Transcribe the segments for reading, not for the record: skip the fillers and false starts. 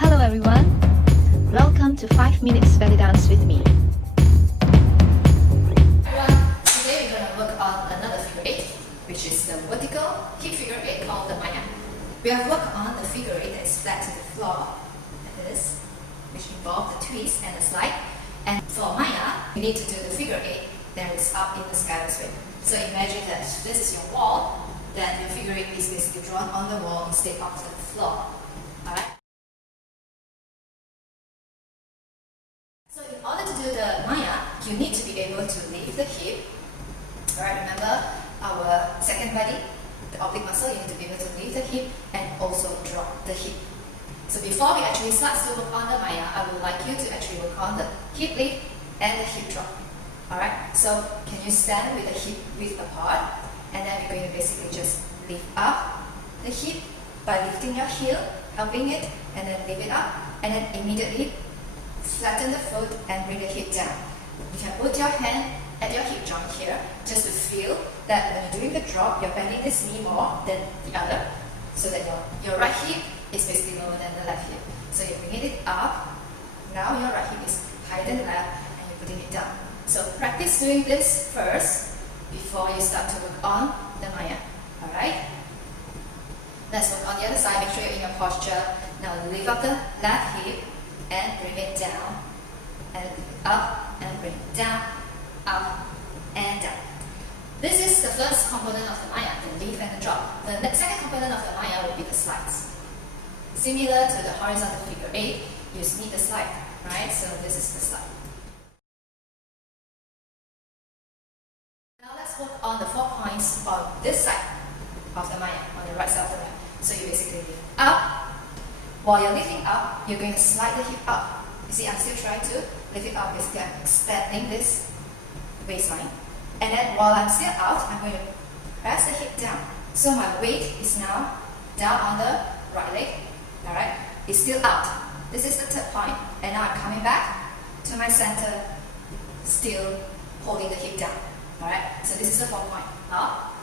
Hello everyone, welcome to 5 Minutes Bellydance with me. Everyone, today we're going to work on another figure 8, which is the vertical hip figure 8 called the Maya. We have worked on the figure 8 that is flat to the floor, like this, which involves the twist and the slide. And for Maya, you need to do the figure 8 that is up in the sky this way. So imagine that this is your wall, then your figure 8 is basically drawn on the wall instead of the floor. Alright? So in order to do the Maya, you need to be able to lift the hip. Alright, remember our second body, the oblique muscle, you need to be able to lift the hip and also drop the hip. So before we actually start to work on the Maya, I would like you to actually work on the hip lift and the hip drop. Alright, so can you stand with the hip width apart, and then we're going to basically just lift up the hip by lifting your heel, helping it, and then lift it up, and then immediately flatten the foot and bring the hip down. You can put your hand at your hip joint here just to feel that when you're doing the drop, you're bending this knee more than the other, so that your right hip is basically lower than the left hip. So you're bringing it up. Now your right hip is higher than the left, and you're putting it down. So practice doing this first before you start to work on the Maya. Alright? Let's work on the other side. Make sure you're in your posture. Now lift up the left hip and bring it down, and up and bring it down, up and down. This is the first component of the Maya, the lift and the drop. The second component of the Maya will be the slides. Similar to the horizontal figure 8, you need the slide, right? So this is the slide. Now let's work on the 4 points on this side of the Maya, on the right side of the Maya. So you basically lift up. While you're lifting up, you're going to slide the hip up. You see, I'm still trying to lift it up. Basically, I'm expanding this waistline. And then while I'm still out, I'm going to press the hip down. So my weight is now down on the right leg. Alright? It's still out. This is the third point. And now I'm coming back to my center, still holding the hip down. Alright? So this is the 4th point. Up.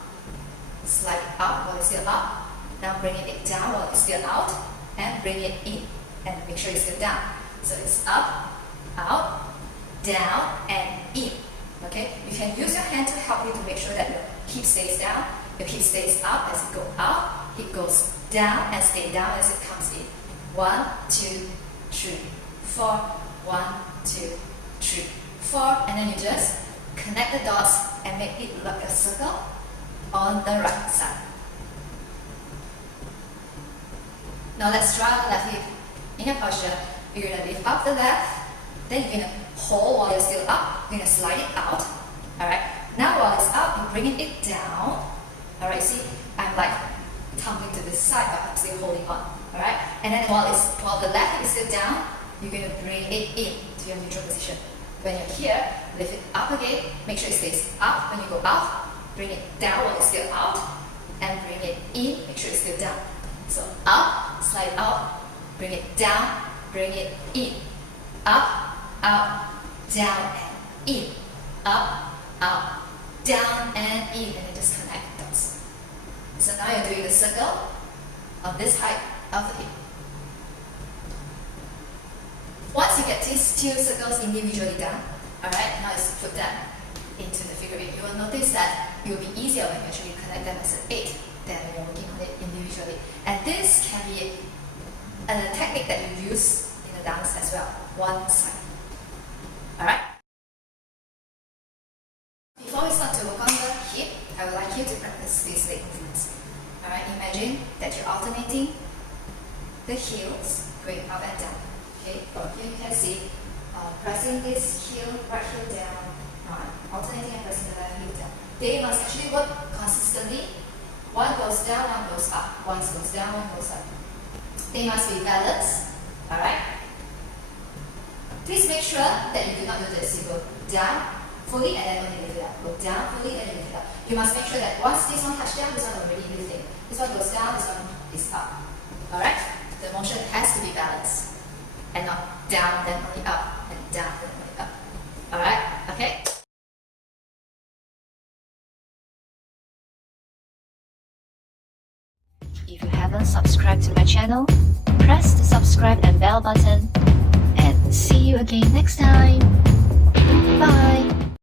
Slide it up while it's still up. Now bringing it down while it's still out. And bring it in, and make sure it's still down. So it's up, out, down, and in. Okay? You can use your hand to help you to make sure that your hip stays down, your hip stays up as it goes out, hip goes down and stay down as it comes in. 1, 2, 3, 4, 1, 2, 3, 4, and then you just connect the dots and make it look like a circle on the right side. Now let's draw the left hip in your posture. You're going to lift up the left, then you're going to hold while you're still up. You're going to slide it out. Alright, now while it's up, you're bringing it down. Alright, see, I'm like tumbling to this side, but I'm still holding on. Alright, and then while the left hip is still down, you're going to bring it in to your neutral position. When you're here, lift it up again. Make sure it stays up when you go out. Bring it down while it's still out, and bring it in. Make sure it's still down. So up, slide out, bring it down, bring it in. Up, down, and in. Up, down, and in. And then just connect the dots. So now you're doing the circle of this height of the hip. Once you get these 2 circles individually done, alright, now let's put them into the figure 8. You will notice that it will be easier when you actually connect them as an 8 than when you're working on it individually. And this can be a technique that you use in the dance as well, one side. Alright? Before we start to work on the hip, I would like you to practice these leg movements. Alright, imagine that you're alternating the heels going up and down. Okay, from here you can see pressing this heel, right heel down, alternating and pressing the left heel down. They must actually work consistently. One goes down, one goes up. One goes down, one goes up. They must be balanced. Alright? Please make sure that you do not do this. You go down fully and then only lift it up. Go down fully and then lift it up. You must make sure that once this one touches down, this one already lifting. This one goes down, this one is up. Alright? The motion has to be balanced. And not down, then only up, and down, then only up. Alright? Okay? If you have haven't subscribed to my channel, press the subscribe and bell button. And see you again next time.